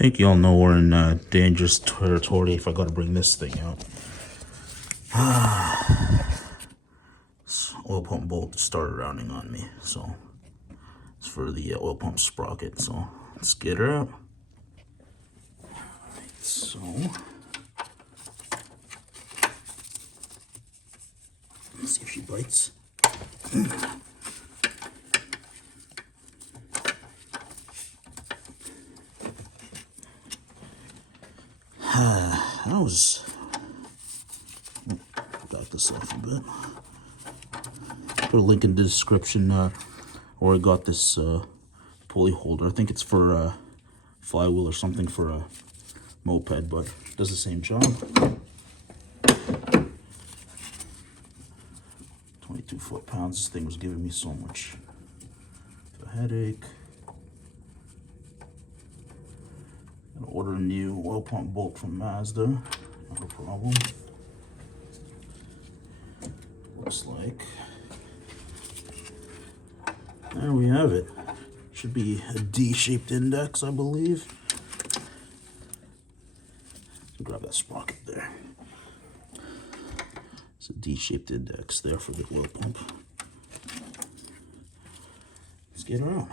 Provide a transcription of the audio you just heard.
think y'all know we're in dangerous territory if I gotta bring this thing out. This oil pump bolt started rounding on me, so it's for the oil pump sprocket. So let's get her out. Alright, so let's see if she bites. That was, back this off a bit. Put a link in the description where I got this pulley holder. I think it's for a flywheel or something for a moped, but it does the same job. 22 foot-pounds. This thing was giving me so much of a headache. Gonna order a new oil pump bolt from Mazda. Not a problem. Looks like. There we have it. Should be a D-shaped index, I believe. Grab that sprocket there. It's a D-shaped index there for the oil pump. Let's get her out.